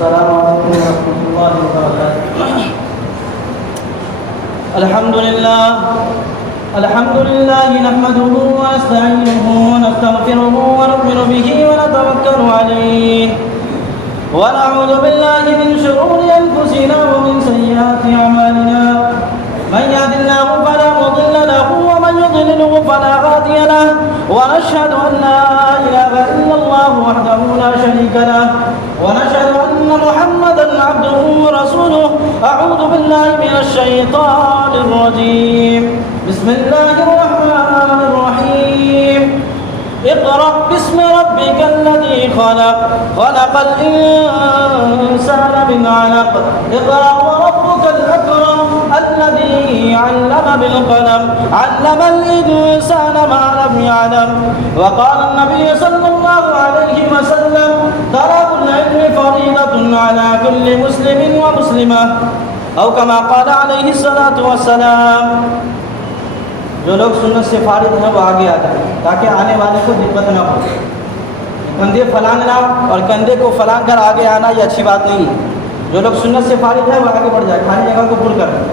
السلام علیکم ورحمۃ اللہ وبرکاتہ۔ الحمد للہ نحمده ونستعینه ونستغفره ونؤمن به ونتوکل علیہ ونعوذ باللہ من شرور انفسنا ومن سیئات اعمالنا من يهد الله فلا مضل له ومن يضلل فلا هادي له ونشهد ان لا اله الا الله وحده لا شريك له ونشهد ان محمدا عبده ورسوله اعوذ بالله من الشيطان الرجيم بسم الله الرحمن الرحيم اقرأ باسم ربك الذي خلق خلق الإنسان من علق اقرأ وربك الأكرم الذي علم بالقلم علم الإنسان ما لم يعلم وقال النبي صلى الله عليه وسلم طلب العلم فريضة على كل مسلم ومسلمة أو كما قال عليه الصلاة والسلام۔ جو لوگ سنت سے فارغ ہیں وہ آگے آ جائیں تاکہ آنے والے کو دقت نہ ہو۔ کندھے پھلانگنا اور کندھے کو پھلانگ کر آگے آنا یہ اچھی بات نہیں ہے۔ جو لوگ سنت سے فارغ ہے وہ آگے بڑھ جائے، خالی جگہ کو پر کر دیں۔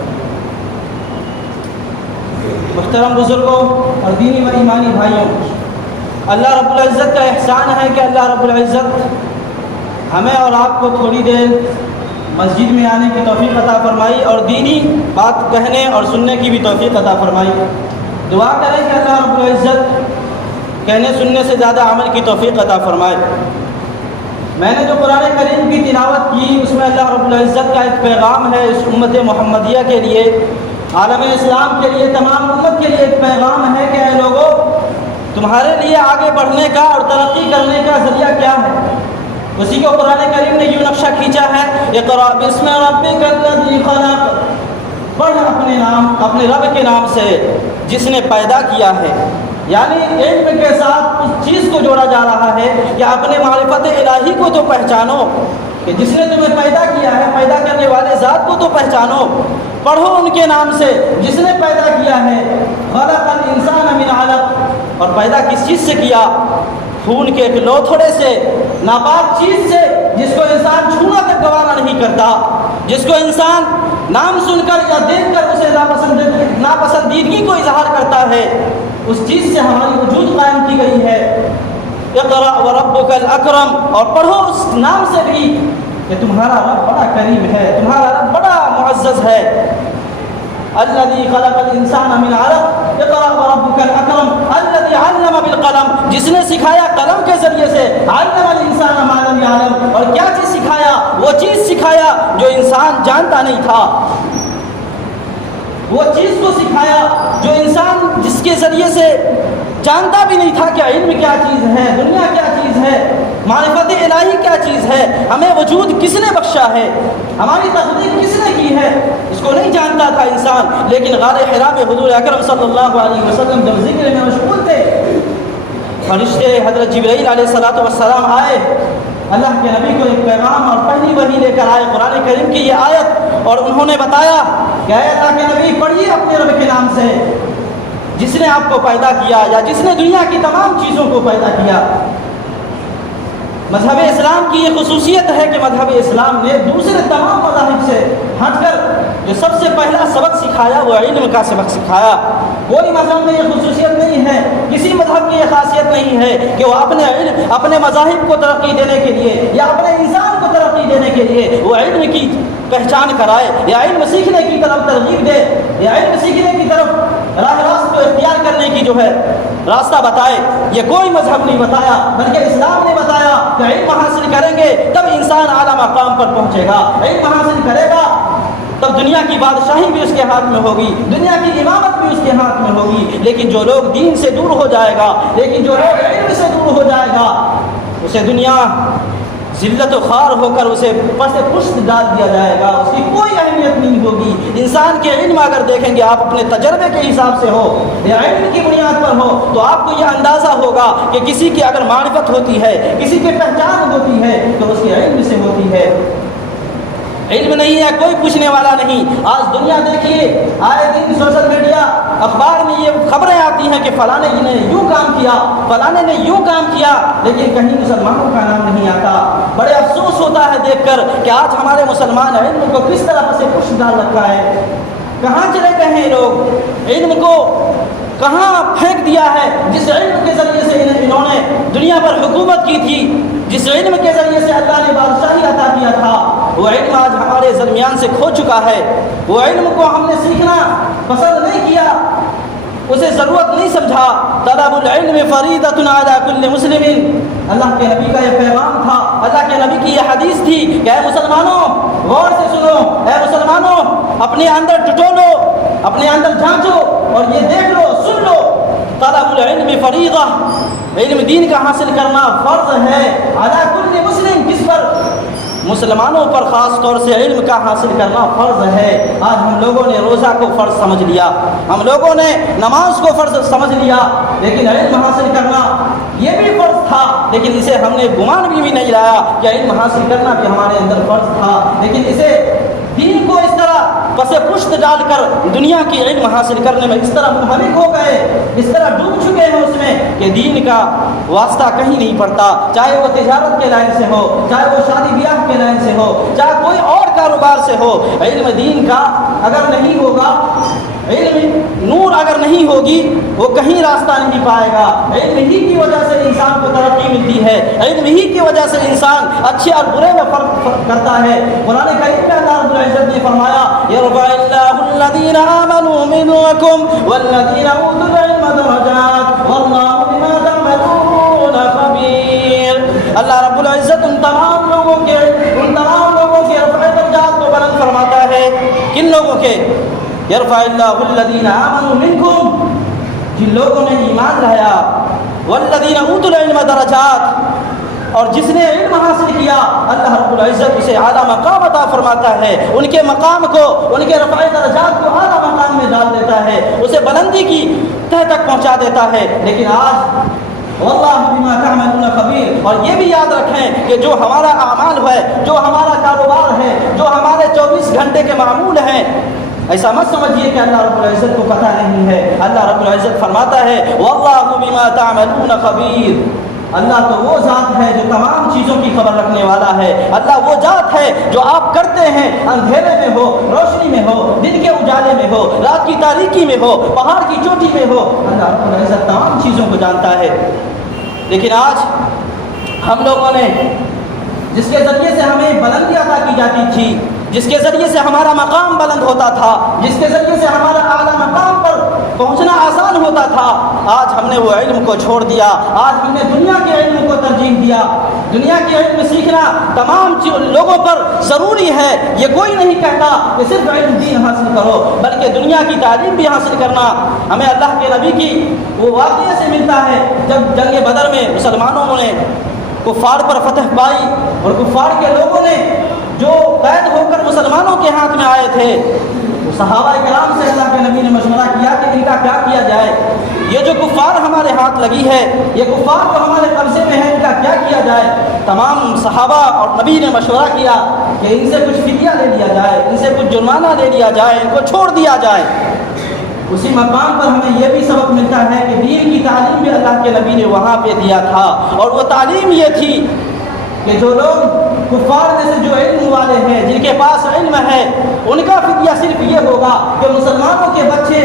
محترم بزرگوں اور دینی و ایمانی بھائیوں، اللہ رب العزت کا احسان ہے کہ اللہ رب العزت ہمیں اور آپ کو تھوڑی دیر مسجد میں آنے کی توفیق عطا فرمائی اور دینی بات کہنے اور سننے کی بھی توفیق عطا فرمائی۔ دعا کریں کہ اللہ رب العزت کہنے سننے سے زیادہ عمل کی توفیق عطا فرمائے۔ میں نے جو قرآن کریم کی تلاوت کی اس میں اللہ رب العزت کا ایک پیغام ہے اس امت محمدیہ کے لیے، عالم اسلام کے لیے، تمام امت کے لیے ایک پیغام ہے کہ اے لوگوں، تمہارے لیے آگے بڑھنے کا اور ترقی کرنے کا ذریعہ کیا ہے؟ اسی کو قرآن کریم نے یوں نقشہ کھینچا ہے، اقرأ باسم ربک الذی خلق، پڑھ اپنے رب کے نام سے جس نے پیدا کیا ہے۔ یعنی علم کے ساتھ اس چیز کو جوڑا جا رہا ہے کہ اپنے معرفت الہی کو تو پہچانو کہ جس نے تمہیں پیدا کیا ہے، پیدا کرنے والے ذات کو تو پہچانو، پڑھو ان کے نام سے جس نے پیدا کیا ہے۔ خلق الانسان من علق، اور پیدا کس چیز سے کیا؟ خون کے ایک لوتھڑے سے، ناپاک چیز سے جس کو انسان چھونا تک گوارا نہیں کرتا، جس کو انسان نام سن کر یا دیکھ کر اسے ناپسندیدگی کو اظہار کرتا ہے، اس چیز سے ہماری وجود قائم کی گئی ہے۔ اقرأ وربک الاکرم، اور پڑھو اس نام سے بھی کہ تمہارا رب بڑا کریم ہے، تمہارا رب بڑا معزز ہے۔ الذی خلق الانسان من علق اقرأ وربک الاکرم الذی علم بالقلم، جس نے سکھایا قلم کے ذریعے سے، علم الانسان ما لم یعلم، اور کیا چیز سکھایا؟ وہ چیز سکھایا جو انسان جانتا نہیں تھا، وہ چیز کو سکھایا جو انسان جس کے ذریعے سے جانتا بھی نہیں تھا کہ علم کیا چیز ہے، دنیا کیا چیز ہے، معرفت الہی کیا چیز ہے، ہمیں وجود کس نے بخشا ہے، ہماری تخلیق کس نے کی ہے، اس کو نہیں جانتا تھا انسان۔ لیکن غار حرا میں حضور اکرم صلی اللہ علیہ وسلم جب ذکر میں مشغول تھے، فرشتے حضرت جبرائیل علیہ السلام آئے، اللہ کے نبی کو ایک پیغام اور پہلی وحی لے کر آئے، قرآن کریم کی یہ آیت، اور انہوں نے بتایا کہ اے اللہ کے نبی پڑھیے اپنے رب کے نام سے جس نے آپ کو پیدا کیا یا جس نے دنیا کی تمام چیزوں کو پیدا کیا۔ مذہب اسلام کی یہ خصوصیت ہے کہ مذہب اسلام نے دوسرے تمام مذاہب سے ہٹ کر جو سب سے پہلا سبق سکھایا وہ علم کا سبق سکھایا۔ کوئی مذہب میں یہ خصوصیت نہیں ہے، کسی مذہب کی یہ خاصیت نہیں ہے کہ وہ اپنے مذاہب کو ترقی دینے کے لیے یا اپنے انسان کو ترقی دینے کے لیے وہ علم کی پہچان کرائے یا علم سیکھنے کی طرف ترغیب دے یا علم سیکھنے کی طرف راہ راست کو اختیار کرنے کی جو ہے راستہ بتائے۔ یہ کوئی مذہب نہیں بتایا، بلکہ اسلام نے بتایا کہ علم حاصل کریں گے تب انسان اعلیٰ مقام پر پہنچے گا، علم حاصل کرے گا تب دنیا کی بادشاہی بھی اس کے ہاتھ میں ہوگی، دنیا کی امامت بھی اس کے ہاتھ میں ہوگی۔ لیکن جو لوگ دین سے دور ہو جائے گا، لیکن جو لوگ علم سے دور ہو جائے گا، اسے دنیا ذلت و خوار ہو کر اسے پس پشت ڈال دیا جائے گا، اس کی کوئی اہمیت نہیں ہوگی۔ انسان کے علم اگر دیکھیں گے آپ اپنے تجربے کے حساب سے ہو یا علم کی بنیاد پر ہو تو آپ کو یہ اندازہ ہوگا کہ کسی کی اگر معرفت ہوتی ہے، کسی کی پہچان ہوتی ہے تو اس کے علم سے ہوتی ہے۔ علم نہیں ہے کوئی پوچھنے والا نہیں۔ آج دنیا دیکھیے آئے دن سوشل میڈیا اخبار میں یہ خبریں آتی ہیں کہ فلانے نے یوں کام کیا، فلانے نے یوں کام کیا، لیکن کہیں مسلمانوں کا نام نہیں آتا۔ بڑے افسوس ہوتا ہے دیکھ کر کہ آج ہمارے مسلمان علم کو کس طرح سے پش ڈال رکھا ہے، کہاں چلے گئے ہیں لوگ، علم کو کہاں پھینک دیا ہے۔ جس علم کے ذریعے سے انہوں نے دنیا پر حکومت کی تھی، جس علم کے ذریعے سے اللہ نے بادشاہی عطا کیا تھا، وہ علم آج ہمارے درمیان سے کھو چکا ہے۔ وہ علم کو ہم نے سیکھنا پسند نہیں کیا، اسے ضرورت نہیں سمجھا۔ طلب العلم فریضۃ علی کل مسلم، اللہ کے نبی کا یہ پیغام تھا، اللہ کے نبی کی یہ حدیث تھی کہ اے مسلمانوں غور سے سنو، اے مسلمانوں اپنے اندر ٹٹولو، اپنے اندر جھانچو اور یہ دیکھ لو، سن لو، طلب العلم فریضہ، علم دین کا حاصل کرنا فرض ہے، علی کل مسلم، کس پر؟ مسلمانوں پر خاص طور سے علم کا حاصل کرنا فرض ہے۔ آج ہم لوگوں نے روزہ کو فرض سمجھ لیا، ہم لوگوں نے نماز کو فرض سمجھ لیا، لیکن علم حاصل کرنا یہ بھی فرض تھا، لیکن اسے ہم نے گمان بھی نہیں لایا کہ علم حاصل کرنا بھی ہمارے اندر فرض تھا، لیکن اسے دین کو اس طرح پس پشت ڈال کر دنیا کی علم حاصل کرنے میں اس طرح منہمک ہو گئے، اس طرح ڈوب چکے ہیں اس میں کہ دین کا واسطہ کہیں نہیں پڑتا، چاہے وہ تجارت کے لائن سے ہو، چاہے وہ شادی بیاہ کے لائن سے ہو، چاہے کوئی اور کاروبار سے ہو۔ علم دین کا اگر نہیں ہوگا، علم نور اگر نہیں ہوگی، وہ کہیں راستہ نہیں پائے گا۔ علم ہی کی وجہ سے انسان کو ترقی ملتی ہے، علم ہی کی وجہ سے انسان اچھے اور برے میں فرق کرتا ہے۔ قرآن کریم میں اللہ رب العزت نے فرمایا یرفع اللہ الذین آمنوا منکم والذین اوتوا العلم درجات واللہ بما تعملون خبیر۔ اللہ رب العزت ان تمام لوگوں کے رفع درجات کو بلند فرماتا ہے۔ کن لوگوں کے؟ یرفع اللہ الذین آمنوا منکم، جن لوگوں نے ایمان لایا، والذین اوتوا العلم درجات، اور جس نے علم حاصل کیا اللہ رب العزت اسے اعلیٰ مقام عطا فرماتا ہے، ان کے مقام کو، ان کے رفع درجات کو اعلیٰ مقام میں ڈال دیتا ہے، اسے بلندی کی تہ تک پہنچا دیتا ہے۔ لیکن آج واللہ بما تعملون خبیر، اور یہ بھی یاد رکھیں کہ جو ہمارا اعمال ہے، جو ہمارا کاروبار ہے، جو ہمارے 24 گھنٹے کے معمول ہیں، ایسا مت سمجھیے کہ اللہ رب العزت کو پتہ نہیں ہے۔ اللہ رب العزت فرماتا ہے واللہ بما تعملون خبیر، اللہ تو وہ ذات ہے جو تمام چیزوں کی خبر رکھنے والا ہے۔ اللہ وہ ذات ہے جو آپ کرتے ہیں، اندھیرے میں ہو، روشنی میں ہو، دن کے اجالے میں ہو، رات کی تاریکی میں ہو، پہاڑ کی چوٹی میں ہو، اللہ رب العزت تمام چیزوں کو جانتا ہے۔ لیکن آج ہم لوگوں نے جس کے ذریعے سے ہمیں بلندی عطا کی جاتی تھی، جس کے ذریعے سے ہمارا مقام بلند ہوتا تھا، جس کے ذریعے سے ہمارا اعلیٰ مقام پر پہنچنا آسان ہوتا تھا، آج ہم نے وہ علم کو چھوڑ دیا، آج ہم نے دنیا کے علم کو ترجیح دیا۔ دنیا کے علم سیکھنا تمام لوگوں پر ضروری ہے، یہ کوئی نہیں کہتا کہ صرف علم دین حاصل کرو، بلکہ دنیا کی تعلیم بھی حاصل کرنا۔ ہمیں اللہ کے نبی کی وہ واقعے سے ملتا ہے جب جنگ بدر میں مسلمانوں نے کفار پر فتح پائی، اور کفار کے لوگوں نے جو قید ہو کر مسلمانوں کے ہاتھ میں آئے تھے، وہ صحابہ کرام سے اللہ کے نبی نے مشورہ کیا کہ ان کا کیا کیا جائے، یہ جو کفار ہمارے ہاتھ لگی ہے، یہ کفار جو ہمارے قبضے میں ہے، ان کا کیا کیا جائے۔ تمام صحابہ اور نبی نے مشورہ کیا کہ ان سے کچھ فدیہ لے لیا جائے، ان سے کچھ جرمانہ لے لیا جائے، ان کو چھوڑ دیا جائے۔ اسی مقام پر ہمیں یہ بھی سبق ملتا ہے کہ دین کی تعلیم بھی اللہ کے نبی نے وہاں پہ دیا تھا، اور وہ تعلیم یہ تھی کہ جو لوگ کفار میں سے جو علم والے ہیں، جن کے پاس علم ہے، ان کا فدیہ صرف یہ ہوگا کہ مسلمانوں کے بچے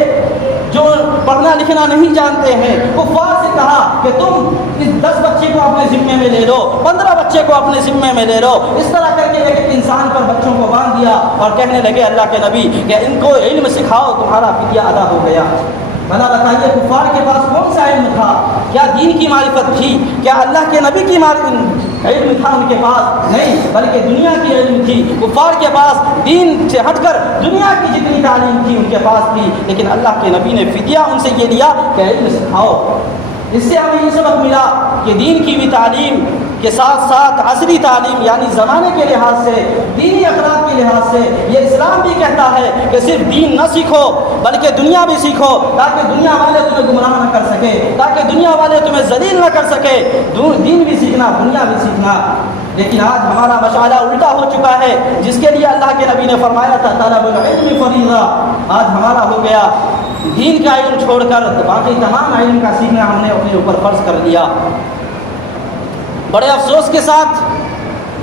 جو پڑھنا لکھنا نہیں جانتے ہیں، کفار سے کہا کہ تم اس 10 بچے کو اپنے ذمے میں لے لو، 15 بچے کو اپنے ذمے میں لے لو۔ اس طرح کر کے ایک انسان پر بچوں کو باندھ دیا اور کہنے لگے اللہ کے نبی کہ ان کو علم سکھاؤ، تمہارا فدیہ ادا ہو گیا۔ بھلا بتائیے کفار کے پاس کون سا علم تھا؟ کیا دین کی معرفت تھی؟ کیا اللہ کے نبی کی علم تھا ان کے پاس؟ نہیں، بلکہ دنیا کی علم تھی۔ کفار کے پاس دین سے ہٹ کر دنیا کی جتنی تعلیم تھی ان کے پاس تھی، لیکن اللہ کے نبی نے فدیہ ان سے یہ لیا کہ علم سکھاؤ۔ اس سے ہمیں یہ سبق ملا کہ دین کی بھی تعلیم کے ساتھ ساتھ عصری تعلیم، یعنی زمانے کے لحاظ سے، دینی اخلاق کے لحاظ سے، یہ اسلام بھی کہتا ہے کہ صرف دین نہ سیکھو بلکہ دنیا بھی سیکھو، تاکہ دنیا والے تمہیں گمراہ نہ کر سکے، تاکہ دنیا والے تمہیں ذلیل نہ کر سکے۔ دین بھی سیکھنا، دنیا بھی سیکھنا۔ لیکن آج ہمارا مشغلہ الٹا ہو چکا ہے، جس کے لیے اللہ کے نبی نے فرمایا تھا طلب العلم فریضہ، آج ہمارا ہو گیا دین کا علم چھوڑ کر باقی تمام علم کا سیکھنا ہم نے اپنے اوپر فرض کر لیا۔ بڑے افسوس کے ساتھ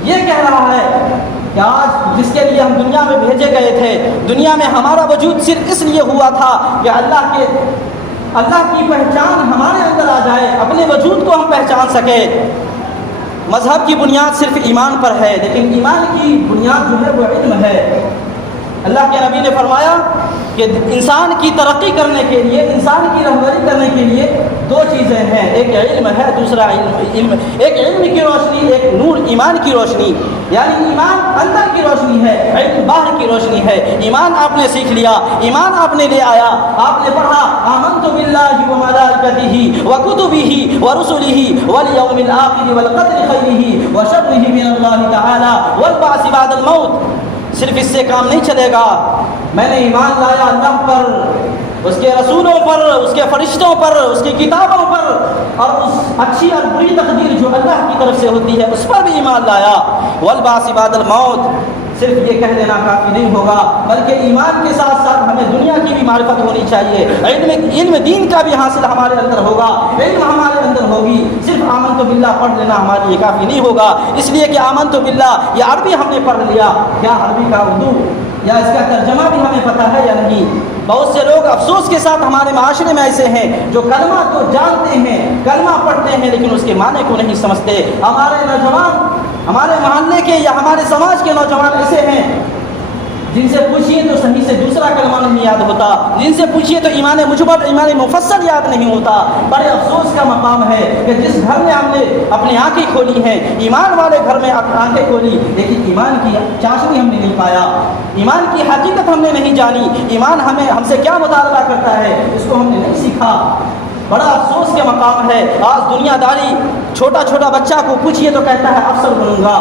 یہ کہہ رہا ہے کہ آج جس کے لیے ہم دنیا میں بھیجے گئے تھے، دنیا میں ہمارا وجود صرف اس لیے ہوا تھا کہ اللہ کی پہچان ہمارے اندر آ جائے، اپنے وجود کو ہم پہچان سکے۔ مذہب کی بنیاد صرف ایمان پر ہے، لیکن ایمان کی بنیاد جو ہے وہ علم ہے۔ اللہ کے نبی نے فرمایا کہ انسان کی ترقی کرنے کے لیے، انسان کی رہبری کرنے کے لیے دو چیزیں ہیں، ایک علم ہے، دوسرا علم ایک علم کی روشنی، ایک نور ایمان کی روشنی، یعنی ایمان اندر کی روشنی ہے، علم باہر کی روشنی ہے۔ ایمان آپ نے سیکھ لیا، ایمان آپ نے لے آیا، آپ نے پڑھا آمنت باللہ وملائکتہ وکتبہ ورسلہ والیوم الآخر والقدر خیرہ وشرہ من اللہ تعالی والبعث بعد الموت۔ صرف اس سے کام نہیں چلے گا، میں نے ایمان لایا اللہ پر، اس کے رسولوں پر، اس کے فرشتوں پر، اس کی کتابوں پر، اور اس اچھی اور بری تقدیر جو اللہ کی طرف سے ہوتی ہے اس پر بھی ایمان لایا۔ والبعث بعد الموت، صرف یہ کہہ دینا کافی نہیں ہوگا، بلکہ ایمان کے ساتھ ساتھ ہمیں دنیا کی بھی معرفت ہونی چاہیے، علم دین کا بھی حاصل ہمارے اندر ہوگا، علم ہمارے اندر ہوگی۔ صرف آمنت باللہ پڑھ لینا ہمارے لیے کافی نہیں ہوگا، اس لیے کہ آمنت باللہ یہ عربی ہم نے پڑھ لیا، کیا عربی کا اردو یا اس کا ترجمہ بھی ہمیں پتہ ہے یا نہیں؟ بہت سے لوگ افسوس کے ساتھ ہمارے معاشرے میں ایسے ہیں جو کلمہ تو جانتے ہیں، کلمہ پڑھتے ہیں، لیکن اس کے معنی کو نہیں سمجھتے۔ ہمارے نوجوان، ہمارے محلے کے یا ہمارے سماج کے نوجوان ایسے ہیں جن سے پوچھیے تو صحیح سے دوسرا کلمہ نہیں یاد ہوتا، جن سے پوچھیے تو ایمان مجمل، ایمان مفصل یاد نہیں ہوتا۔ بڑے افسوس کا مقام ہے کہ جس گھر میں ہم نے اپنی آنکھیں کھولی ہیں، ایمان والے گھر میں آنکھیں کھولی، لیکن ایمان کی چاشنی ہم نے نہیں پایا، ایمان کی حقیقت ہم نے نہیں جانی، ایمان ہم سے کیا مطالبہ کرتا ہے اس کو ہم نے نہیں سیکھا۔ بڑا افسوس کے مقام ہے، آج دنیا داری چھوٹا چھوٹا بچہ کو پوچھئے تو کہتا ہے افسر بنوں گا،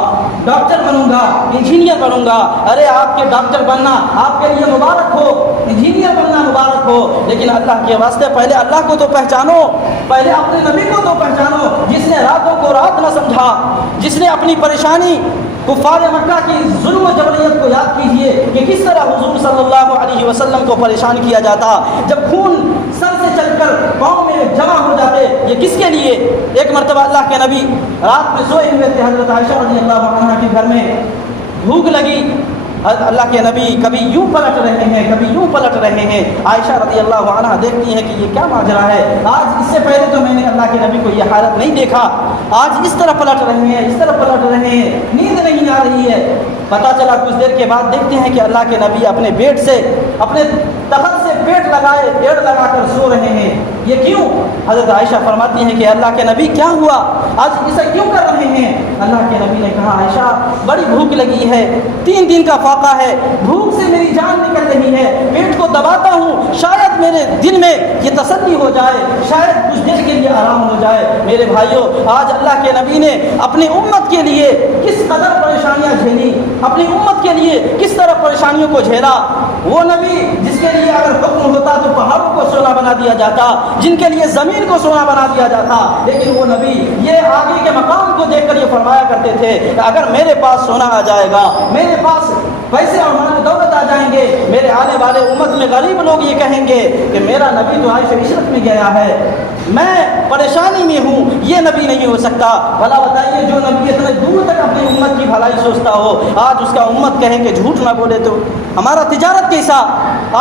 ڈاکٹر بنوں گا، انجینئر بنوں گا۔ ارے آپ کے ڈاکٹر بننا آپ کے لیے مبارک ہو، انجینئر بننا مبارک ہو، لیکن اللہ کے واسطے پہلے اللہ کو تو پہچانو، پہلے اپنے نبی کو تو پہچانو، جس نے راتوں کو رات نہ سمجھا، جس نے اپنی پریشانی کفار مکہ کی ظلم و جبریت کو یاد کیجئے کہ کس طرح حضور صلی اللہ علیہ وسلم کو پریشان کیا جاتا، جب خون سر سے چل کر پاؤں میں جمع ہو جاتے، یہ کس کے لیے؟ ایک مرتبہ اللہ کے نبی رات میں سوئے ہوئے تھے، حضرت عائشہ رضی اللہ عنہا کے گھر میں بھوک لگی، اللہ کے نبی کبھی یوں پلٹ رہے ہیں، کبھی یوں پلٹ رہے ہیں، عائشہ رضی اللہ عنہا دیکھتی ہیں کہ یہ کیا ماجرا ہے، آج اس سے پہلے تو میں نے اللہ کے نبی کو یہ حالت نہیں دیکھا، آج اس طرح پلٹ رہے ہیں، اس طرح پلٹ رہے ہیں، نیند نہیں آ رہی ہے۔ پتہ چلا کچھ دیر کے بعد دیکھتے ہیں کہ اللہ کے نبی اپنے بیٹ سے، اپنے تخت سے پیٹ لگائے، ایڑ لگا کر سو رہے ہیں۔ یہ کیوں؟ حضرت عائشہ فرماتی ہیں کہ اللہ کے نبی کیا ہوا، آج اسے کیوں کر رہے ہیں؟ اللہ کے نبی نے کہا عائشہ بڑی بھوک لگی ہے، 3 دن کا فاقہ ہے، بھوک سے میری جان نکل رہی ہے، پیٹ کو دباتا ہوں، شاید میرے دل میں یہ تسلی ہو جائے، شاید کچھ دیر کے لیے آرام ہو جائے۔ میرے بھائیوں، آج اللہ کے نبی نے اپنی امت کے لیے کس قدر پریشانیاں جھیلی، اپنی امت کے لیے کس طرح پریشانیوں کو جھیلا۔ وہ نبی جس کے لیے اگر حکم ہوتا تو پہاڑوں کو سونا بنا دیا جاتا، جن کے لیے زمین کو سونا بنا دیا جاتا، لیکن وہ نبی یہ آگے کے مقام کو دیکھ کر یہ فرمایا کرتے تھے کہ اگر میرے پاس سونا آ جائے گا، میرے پاس پیسے اور مال دولت آ جائیں گے، میرے آنے والے امت میں غریب لوگ یہ کہیں گے کہ میرا نبی تو عیش و عشرت میں گیا ہے، میں پریشانی میں ہوں، یہ نبی نہیں ہو سکتا۔ بھلا بتائیے جو نبی اتنے دور تک اپنی امت کی بھلائی سوچتا ہو، آج اس کا امت کہیں کہ جھوٹ نہ بولے تو ہمارا تجارت کیسا؟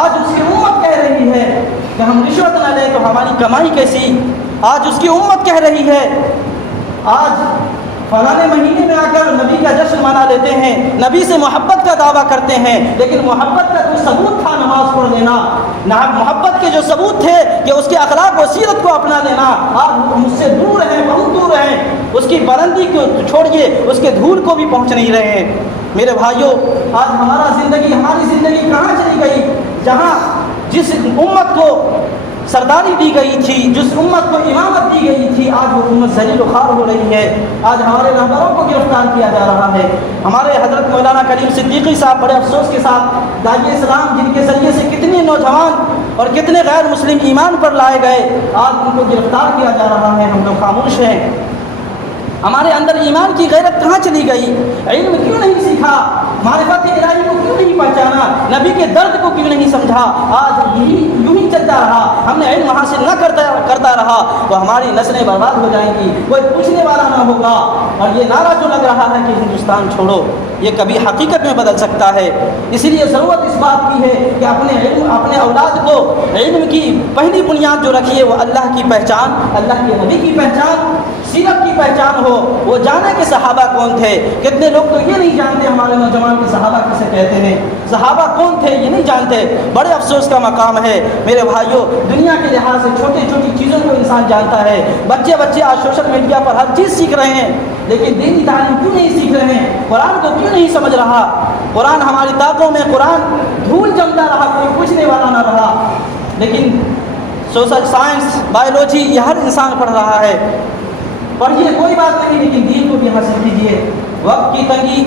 آج اس کی امت کہہ رہی ہے کہ ہم رشوت نہ لیں تو ہماری کمائی کیسی؟ آج اس کی امت کہہ رہی ہے آج فلاں مہینے میں آ کر نبی کا جشن منا لیتے ہیں، نبی سے محبت کا دعویٰ کرتے ہیں، لیکن محبت کا جو ثبوت تھا نماز پڑھ لینا، محبت کے جو ثبوت تھے کہ اس کے اخلاق و سیرت کو اپنا لینا، آج مجھ سے دور ہیں، بہت دور ہیں، اس کی بلندی کو چھوڑیے، اس کے دھول کو بھی پہنچ نہیں رہے ہیں۔ میرے بھائیوں، آج ہماری زندگی کہاں چلی گئی؟ جہاں جس امت کو سرداری دی گئی تھی، جس امت کو امامت دی گئی تھی، آج وہ امت ذلیل و خوار ہو رہی ہے۔ آج ہمارے رہبروں کو گرفتار کیا جا رہا ہے۔ ہمارے حضرت مولانا کریم صدیقی صاحب بڑے افسوس کے ساتھ داعی اسلام، جن کے ذریعے سے کتنے نوجوان اور کتنے غیر مسلم ایمان پر لائے گئے، آج ان کو گرفتار کیا جا رہا ہے، ہم لوگ خاموش ہیں۔ ہمارے اندر ایمان کی غیرت کہاں چلی گئی؟ علم کیوں نہیں سیکھا؟ معرفت الہی کو کیوں نہیں پہچانا؟ نبی کے درد کو کیوں نہیں سمجھا؟ آج یوں ہی چلتا رہا، ہم نے علم حاصل نہ کرتا رہا تو ہماری نسلیں برباد ہو جائیں گی، کوئی پوچھنے والا نہ ہوگا۔ اور یہ نعرہ جو لگ رہا ہے کہ ہندوستان چھوڑو، یہ کبھی حقیقت میں بدل سکتا ہے۔ اسی لیے ضرورت اس بات کی ہے کہ اپنے اولاد کو علم کی پہلی بنیاد جو رکھیے وہ اللہ کی پہچان، اللہ کے نبی کی پہچان، سیرت کی پہچان ہو۔ وہ جانے کہ صحابہ کون تھے۔ کتنے لوگ تو یہ نہیں جانتے ہمارے نوجوان کہ صحابہ کسے کہتے ہیں، صحابہ کون تھے یہ نہیں جانتے۔ بڑے افسوس کا مقام ہے میرے بھائیوں، دنیا کے لحاظ سے چھوٹی چھوٹی چیزوں کو انسان جانتا ہے۔ بچے آج سوشل میڈیا پر ہر چیز سیکھ رہے ہیں، لیکن دینی تعلیم کیوں نہیں سیکھ رہے ہیں؟ قرآن کو کیوں نہیں سمجھ رہا؟ قرآن ہماری طاقتوں میں قرآن دھول جمتا رہا، کوئی پوچھنے والا نہ رہا۔ لیکن سوشل سائنس، بایولوجی یہ ہر انسان پڑھ رہا ہے۔ پڑھیے کوئی بات نہیں، لیکن دین کو بھی حاصل کیجیے۔ وقت کی تنگی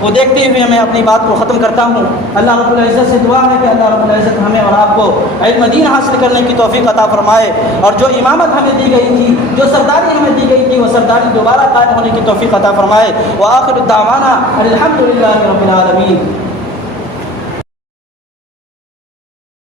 کو دیکھتے ہوئے میں اپنی بات کو ختم کرتا ہوں۔ اللہ رب العزت سے دعا ہے کہ اللہ رب العزت ہمیں اور آپ کو علم دین حاصل کرنے کی توفیق عطا فرمائے، اور جو امامت ہمیں دی گئی تھی، جو سرداری ہمیں دی گئی تھی، وہ سرداری دوبارہ قائم ہونے کی توفیق عطا فرمائے۔ وآخر الدعوانا الحمد للہ رب العالمین۔